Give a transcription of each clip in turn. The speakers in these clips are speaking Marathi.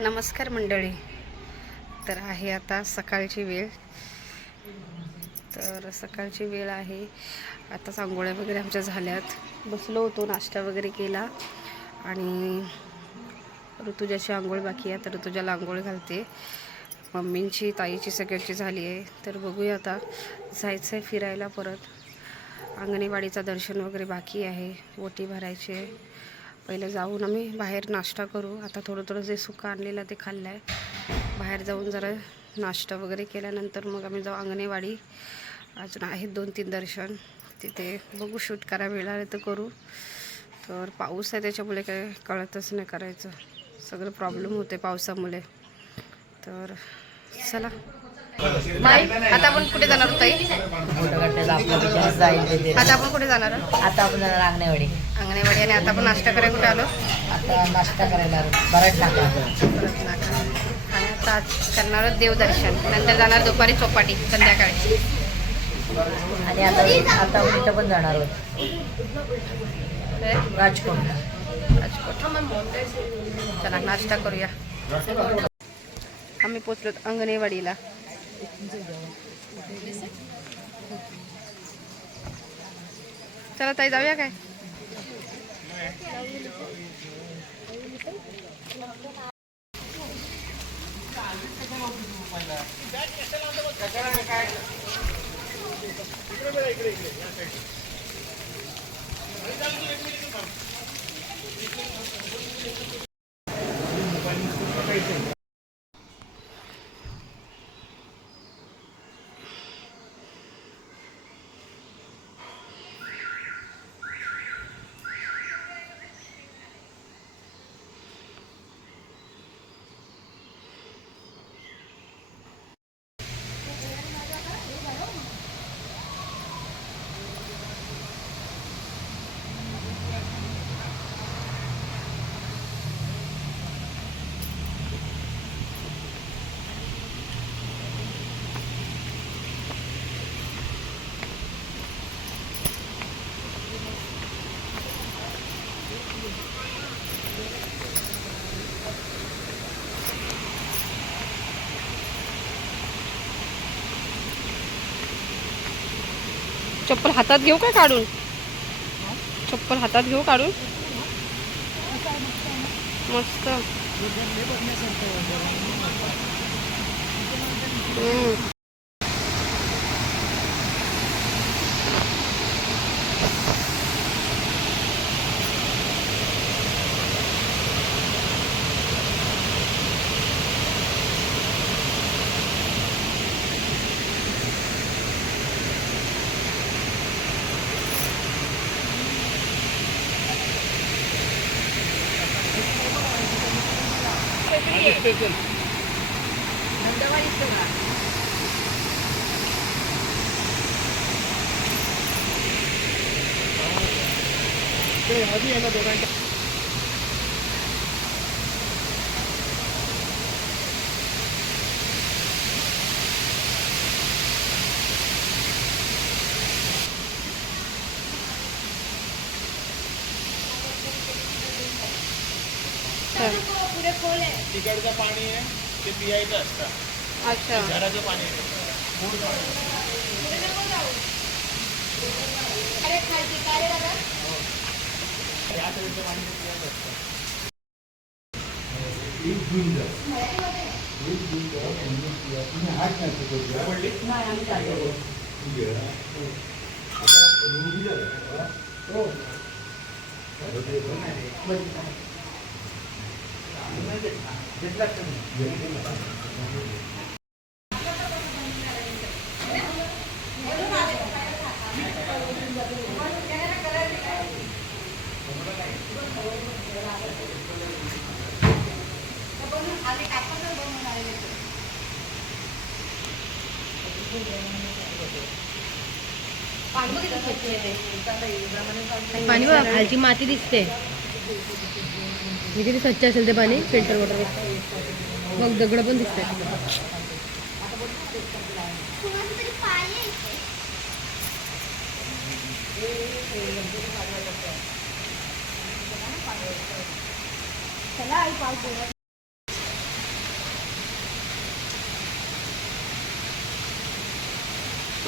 नमस्कार मंडळी. तर आहे आता सकाळची वेळ. आहे आता. आंघोळ्या वगैरे आमच्या झाल्यात. बसलो होतो, नाश्ता वगैरे केला आणि ऋतुजाची आंघोळ बाकी आहे. तर ऋतुजाला आंघोळ घालते. मम्मींची, ताईची, सगळ्यांची झाली आहे. तर बघूया आता, जायचं आहे फिरायला परत. अंगणेवाडीचं दर्शन वगैरे बाकी आहे, ओटी भरायची आहे. पहिलं जाऊन आम्ही बाहेर नाश्ता करू. आता थोडं जे सुकं आणलेलं ते खाल्लं आहे. बाहेर जाऊन जरा नाश्ता वगैरे केल्यानंतर मग आम्ही जाऊ अंगणेवाडी. अजून आहेत 2-3 दर्शन तिथे. बघू, शूट करायला मिळालं तर करू. तर पाऊस आहे त्याच्यामुळे काय कळतच नाही करायचं. सगळं प्रॉब्लेम होते पावसामुळे. तर चला बाय. आता आपण कुठे जाणार आहोत ताई? आता आपण कुठे जाणार आहोत? आता आपण जाणार अंगणेवाडी. आणि आता आपण नाश्ता करायला कुठे आलो? आता नाश्ता करायला बराच नाका. आणि आता करणार आहोत देवदर्शन. नंतर जाणार दुपारी चौपाटी संध्याकाळी. आणि आता आपण इथं पण जाणार आहोत राजकोट. चला नाश्ता करूया. आम्ही पोचलो अंगणेवाडीला. चला ताई, जाऊया काय? चप्पल हातात घेऊ काय काढून? चप्पल हातात घेऊ काढून? मस्त. तिकडचं पाणी आहे ते पियायचं असतं. अच्छा. घराचं पाणी आहे. पाणी बघा, खालची माती दिसते. किती स्वच्छ असेल ते पाणी. फिल्टर वॉटर मग दगड पण दिसते.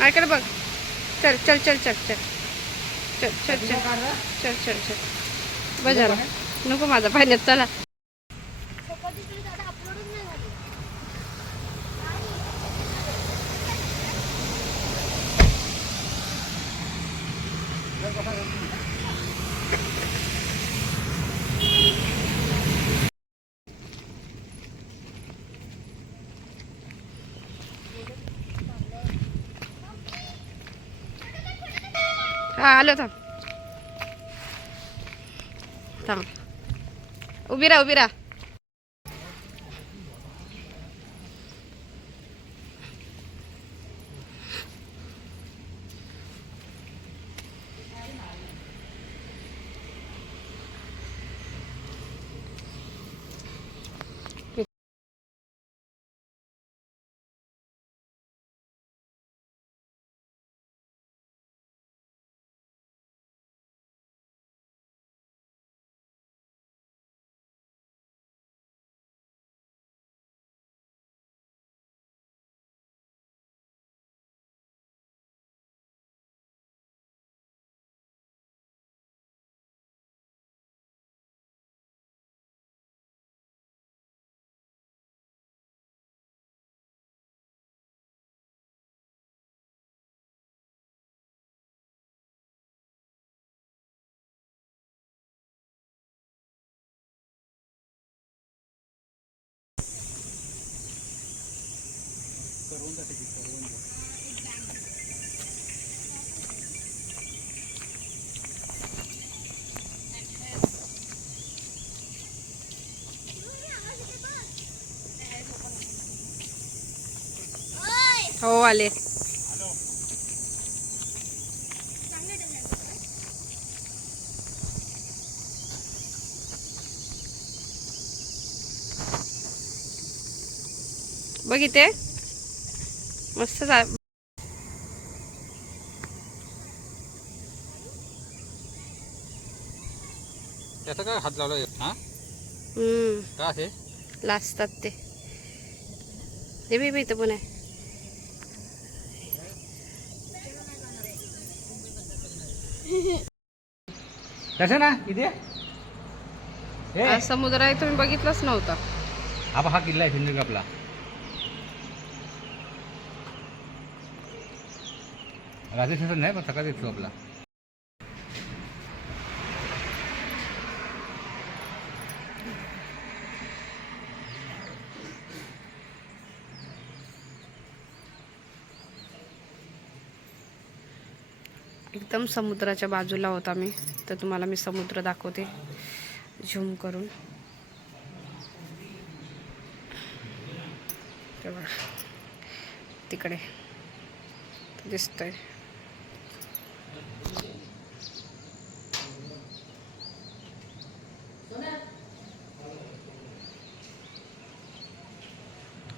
आकडे बघ. चल चल चल चल चल चल चल चल चल चल चल बजारा. नको माझा पाण्यात चला. हा आलो. थांब थांब. उभी राहा उभी राहा. हो आले. बघिते मस्त त्याचा काय हात लावला? हा का आहे लाजतात ते बी इथं पण आहे. कसं ना इथे समुद्र आहे तुम्ही बघितलंच नव्हता. हा किल्ला आहे सिंधुदुर्ग आपला. रात्री स्टेशन नाही पण सकाळी येतो आपला. एकदम समुद्राच्या बाजूला होता मी, तर तुम्हाला मी समुद्र दाखवते झूम करून. तेव्हा तिकडे दिसतंय.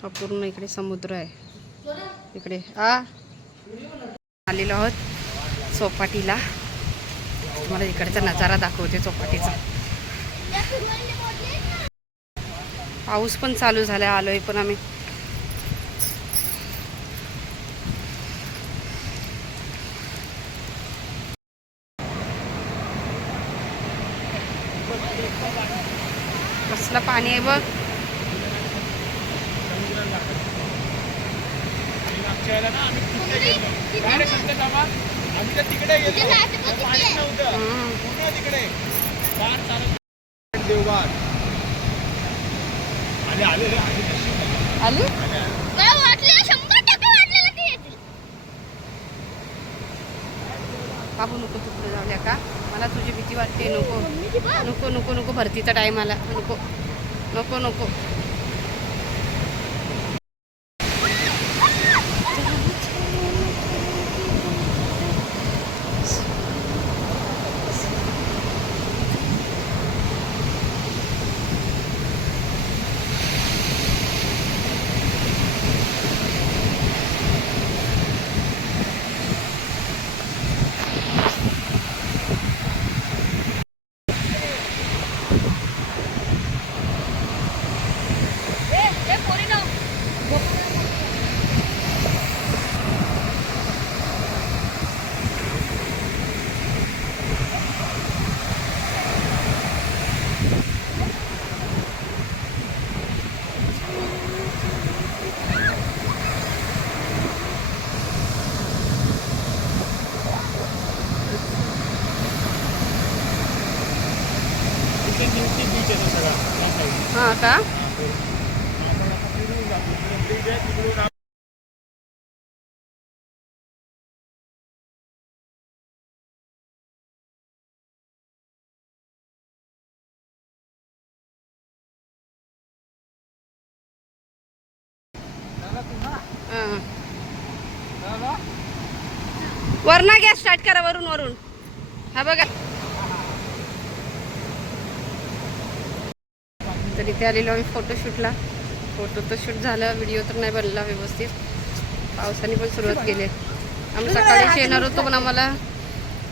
हा पूर्ण इकडे समुद्र आहे. इकडे आलेलो आहोत चौपाटीला. तुम्हाला इकडचा नजारा दाखवते चौपाटीचा. पाऊस पण चालू झालाय. आलोय पण आम्ही. कसलं पाणी आहे बघ. आम्ही तर तिकडे गेलो, पाणी नव्हतं पूर्ण तिकडे. देवबाग आले आले आली. बाबू नको तिकडे जाऊया का? मला तुझी भीती वाटते. नको नको नको नको. भरतीचा टाइम आला. नको नको नको. का? हां. वरना गॅस स्टार्ट करा, वरून वरून. हा बघा. तर इथे आलेलो आम्ही फोटोशूटला. फोटो तर शूट झालं, व्हिडिओ तर नाही बनला व्यवस्थित. पावसाने पण सुरुवात केली. आम्ही सकाळीच येणार होतो पण आम्हाला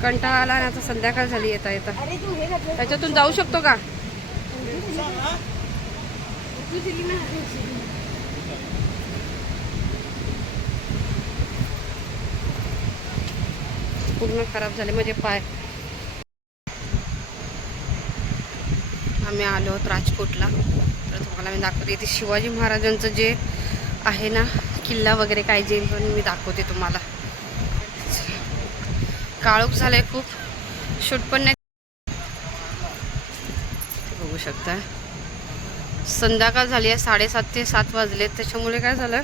कंटाळा आला आणि आता संध्याकाळ झाली येता येता. त्याच्यातून जाऊ शकतो का? पूर्ण खराब झाले म्हणजे पाय. आम्ही आलो आहोत राजकोटला. तर तुम्हाला मी दाखवते इथे शिवाजी महाराजांचं जे आहे ना किल्ला वगैरे काय जे पण मी दाखवते तुम्हाला. काळोख झालंय खूप, शूट पण नाही बघू शकता. संध्याकाळ झाली आहे, 7:30 ते 7 वाजले. त्याच्यामुळे काय झालं,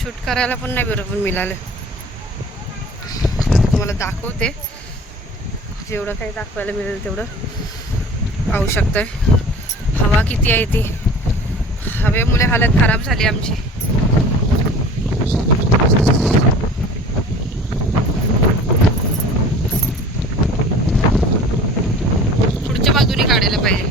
शूट करायला पण नाही बरोबर मिळालं. तुम्हाला दाखवते जेवढं काही दाखवायला मिळेल तेवढं. पाहू शकताय हवा किती आहे ती. हवेमुळे हालत खराब झाली आमची. पुढच्या बाजूने काढायला पाहिजे.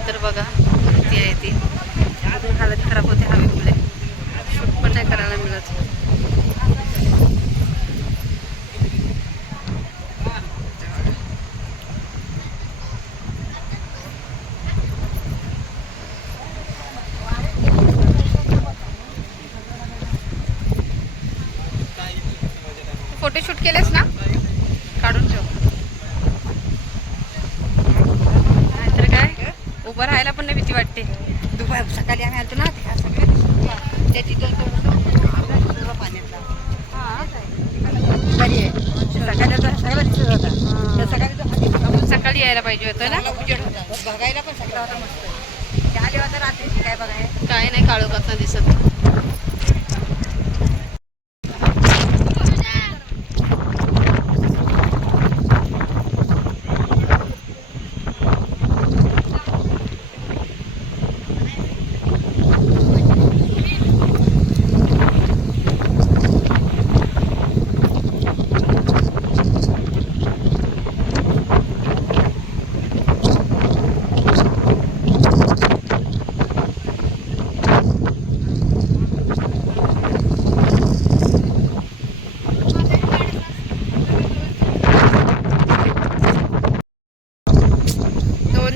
तर बघा किती आहे ती. अजून हालत खराब होते हवेमुळे. शूट पण नाही करायला मिळत. फोटोशूट केलेस ना, काढून ठेव. नाहीतर काय उभं राहायला पण नाही भीती वाटते. सकाळी आम्ही आलतो ना त्याची पाण्यातला बरी आहे. सकाळी यायला पाहिजे होतं ना. बघायला पण सगळं होता मस्त. आले होता रात्री काय बघाय काय नाही काळोखात दिसत.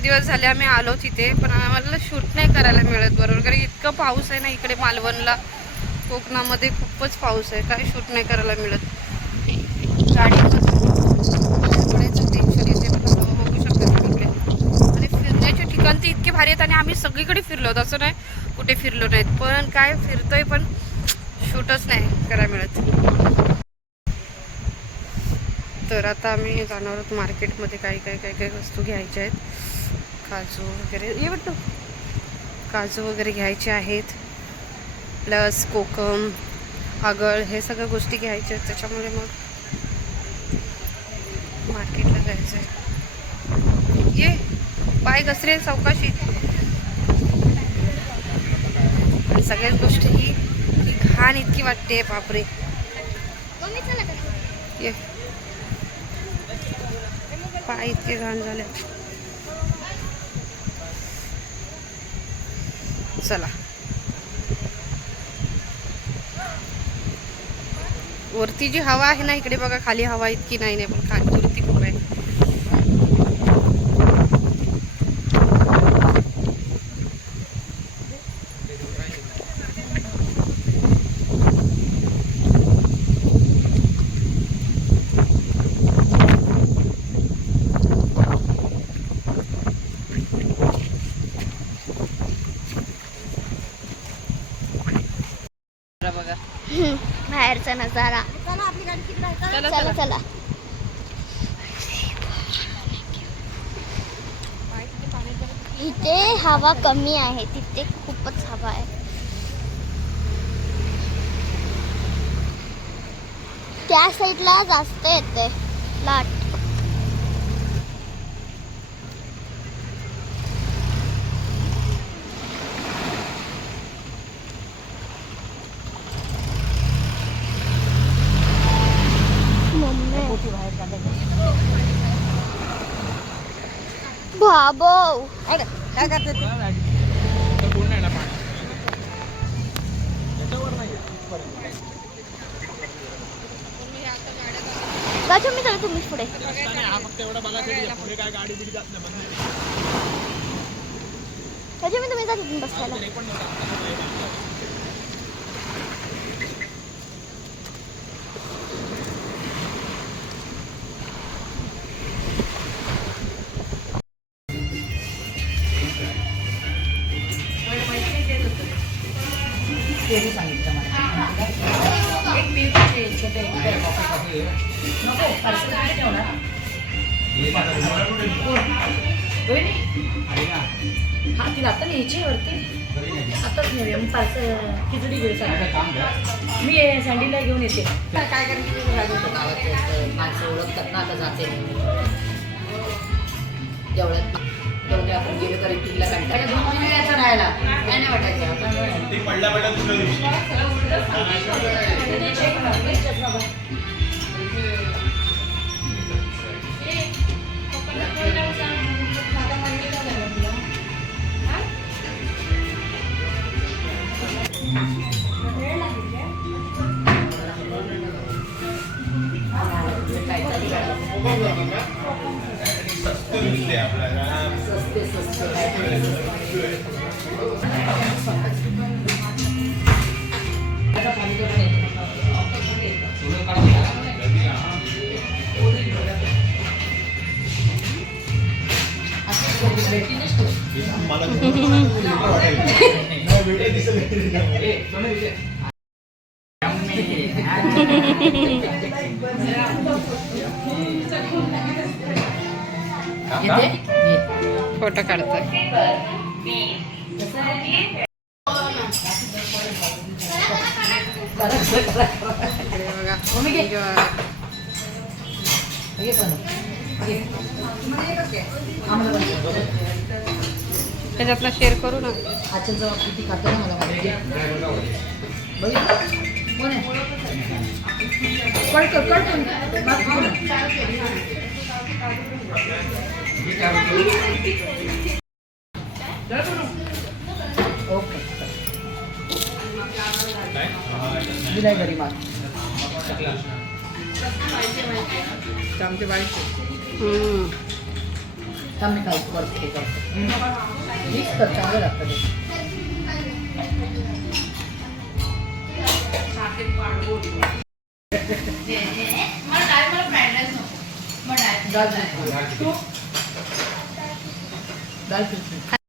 दिवस झाले आम्ही आलो तिथे, पण आम्हाला शूट नाही करायला मिळत बरोबर. कारण इतकं पाऊस आहे ना इकडे मालवणला, कोकणामध्ये खूपच पाऊस आहे. काय शूट नाही करायला मिळत. गाडीचं टेन्शन येते. बघू शकता तिकडे. आणि फिरण्याचे ठिकाण ते इतके भारी आहेत आणि आम्ही सगळीकडे फिरलो होतो, असं नाही कुठे फिरलो नाहीत. पण काय फिरतोय पण शूटच नाही करायला मिळत. तर आता आम्ही जाणार आहोत मार्केटमध्ये. काही वस्तू घ्यायच्या आहेत. काजू वगैरे काजू वगैरे घ्यायचे आहेत, प्लस कोकम, आगळ, हे सगळ्या गोष्टी घ्यायच्या आहेत. त्याच्यामुळे मग मार्केटला जायचं आहे. ये पाय घसरे सावकाशी. सगळ्याच गोष्टी ही घाण इतकी वाटते बापरे. ये पाय इतके घाण झाले. चला वरती जी हवा आहे ना इकडे बघा, खाली हवा इतकी नाही पण खाली वरती खूप आहे. बाहेरचा नजारा. चला आपली गाडी तिकडे आहे. चला. चला चला. इथे हवा कमी आहे, तिथे खूपच हवा आहे. त्या साईडला जास्त येते लाट. मोठी बाहेर काढायची. बाबो अरे काय करते तू? तर कोण नाही ना पाणी त्याच्यावर नाही गाजू मी चला तुम्हीच पुढे. रस्ता नाही, हा फक्त एवढा बघायसाठी आहे. पुढे काय गाडी बिडी जात नाही बंद आहे. गाजू मी तुम्ही जातो बसायला. तरी पण नव्हता. त्यांनी सांगितलं मला. एक मिनिटचे छोटे नको पार्सल काय ठेवणार? हा ती आता न्यायची वरती. आताच नेऊया मग पार्सल खिचडी घेऊ सांग. मी सँडीला घेऊन येते. काय करायचं गावात माणसं ओळखतात ना आता जाते. जेवढ्यात तेवढ्या आपण गेलो तरी टीला कंटाळा 2 महिने यायचं राहायला काय नाही वाटायचं. ते पडल्या दुसऱ्या दिवशी मला फोटो काढतोय. त्याच्यातला शेअर करू ना. आजच्या जवळ किती खातो ना मला माहिती कोण आहे? ओके विदाय घरी माग आमचे बाईक थांब मी काय करते मिक्स कर चांगलं लागतं ते दाल